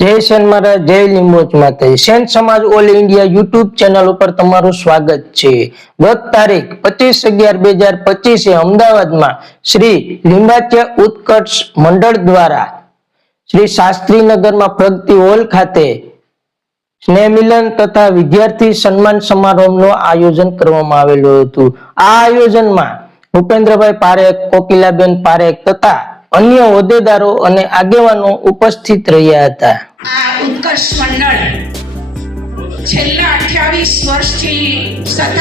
જય સેન મહારાજ, જય લીંબોચ માતાજી। સેન સમાજ ઓલ ઇન્ડિયા યુટ્યુબ ચેનલ ઉપર તમારું સ્વાગત છે। ગત તારીખ 25/11/2025 અમદાવાદમાં શ્રી લિંબાયત ઉત્કર્ષ મંડળ દ્વારા શ્રી શાસ્ત્રીનગરમાં પ્રગતિ હોલ ખાતે સ્નેહ મિલન તથા વિદ્યાર્થી સન્માન સમારોહનું આયોજન કરવામાં આવેલું હતું। આ આયોજનમાં ભૂપેન્દ્રભાઈ પારેખ, કોકિલાબેન પારેખ તથા अन्य होद्देदारों અને આગેવાનો ઉપસ્થિત રહ્યા હતા। આ ઉત્કર્ષ મંડળ છેલ્લા 28 વર્ષથી સતત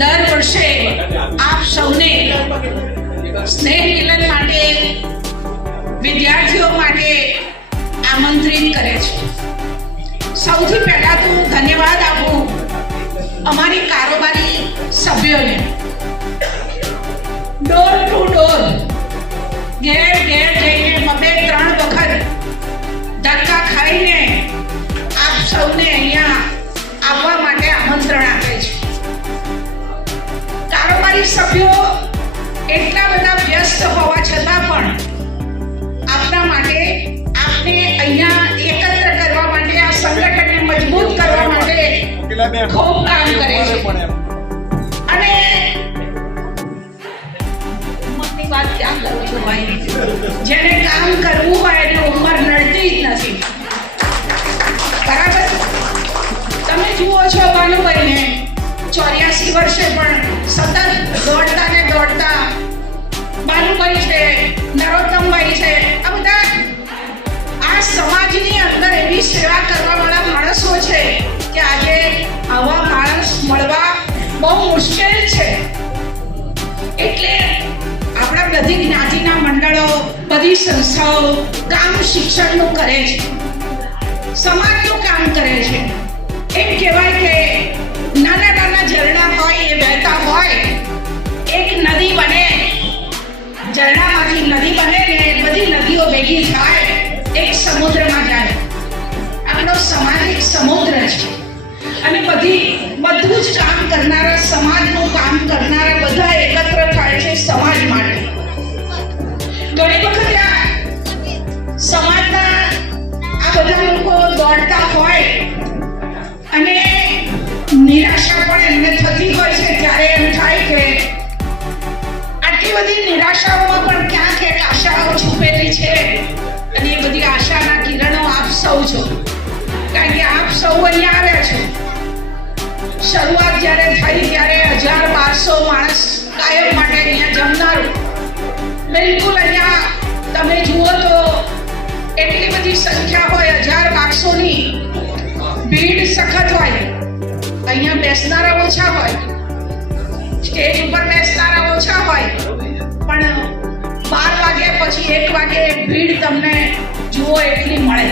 દર વર્ષે આપ સૌને સ્નેહ મિલન માટે વિદ્યાર્થીઓ માટે આમંત્રિત કરે છે। સૌથી પહેલા તો ધન્યવાદ આપું અમારી કારોબારી સભ્યોને। ડોર ટુ ડોર ઘેર ઘેર જઈને 2-3 વખત ધક્કા ખાઈને આપ સૌને અહીંયા આવવા માટે આમંત્રણ આપે છે। કારોબારી સભ્યો એટલા બધા વ્યસ્ત હોવા છતાં પણ આપના માટે આપને અહીંયા એકત્ર કરવા માટે આ સંગઠનને મજબૂત કરવા માટે ખૂબ કામ કરે છે। અને વાત ક્યાં કરું છું ભાઈ, જેને કામ કરવું હોય એની ઉંમર નડતી જ નથી, બરાબર? તમે જુઓ છો ભાનુભાઈને 84 વર્ષે પણ સતત દોડતા ને દોડતા, ભાનુભાઈ છે, નરોત્તમભાઈ છે, આ બધા આ સમાજની અંદર એવી સેવા કરવા વાળા માણસો છે કે આજે આવા માણસ મળવા બહુ મુશ્કેલ છે। એટલે આપણા બધી જ્ઞાતિના મંડળો, બધી સંસ્થાઓ કામ શિક્ષણનું કરે છે, સમાજનું કામ કરે છે। એમ કહેવાય કે નાના નાના ઝરણા હોય એ વહેતા હોય, એક નદી બને, ઝરણામાંથી નદી બને ને બધી નદીઓ ભેગી થાય, એક સમુદ્રમાં જાય। આપણો સમાજ એક સમુદ્ર છે અને બધું જ કામ કરનારા, સમાજનું કામ કરનારા બધા એકત્ર થાય છે સમાજ માટે। ઘણી વખત સમાજના આ બધા લોકો દોડતા હોય અને નિરાશા પણ એમને થતી હોય છે, ત્યારે એમ થાય કે આટલી બધી નિરાશાઓમાં પણ ક્યાંક એક આશાઓ છુપેલી છે અને એ બધી આશાના કિરણો આપ સૌ છો, કારણ કે આપ સૌ અહીંયા આવ્યા છો। શરૂઆત જ્યારે થઈ ત્યારે 1000-1200 માણસ કાયમ માટે અહીંયા જમનારું, બિલકુલ અહીંયા તમે જુઓ તો એટલી બધી સંખ્યા હોય, 1000-1200ની ભીડ સખત હોય। અહીંયા બેસનારા ઓછા હોય, સ્ટેજ ઉપર બેસનારા ઓછા હોય, પણ 12 વાગ્યા પછી 1 વાગે ભીડ તમને જુઓ એટલી મળે।